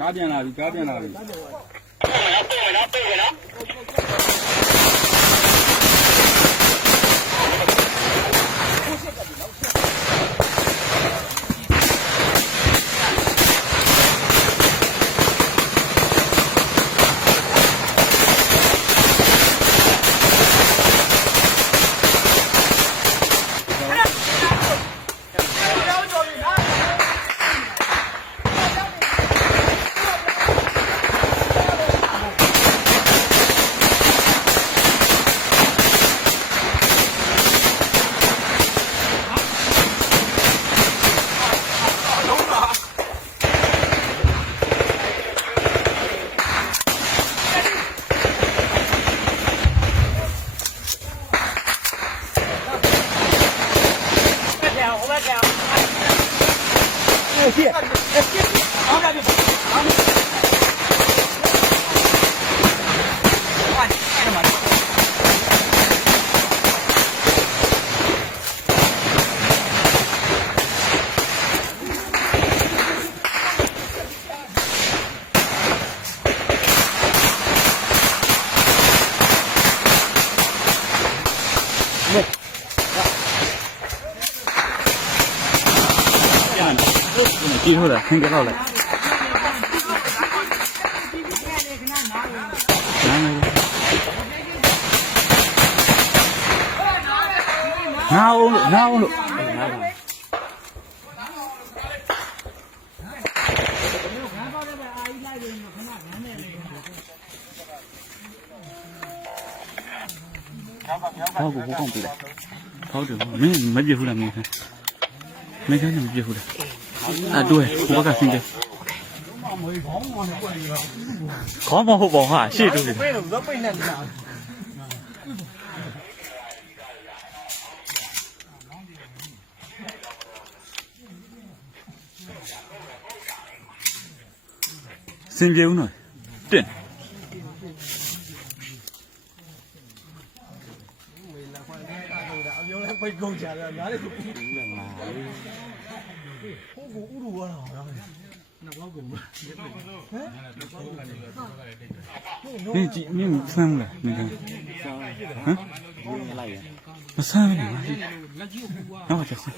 ကားပြန်လာပြီကားပြန်လာပြီကြည့်ဟုတ်လားခင်းကြတော့လေနားအောင်လို့နားအောင်လို့ဟောကိုဘောကောင်းပြီလားဟောတယ်မင်းမပြည့်ဘူးလားမင်းမင်းကမပြည့်ဘူးလား啊，对，我看新的。考毛不哈，是就是。新标呢？对。你三了，你看，嗯，我三了嘛，那我就是。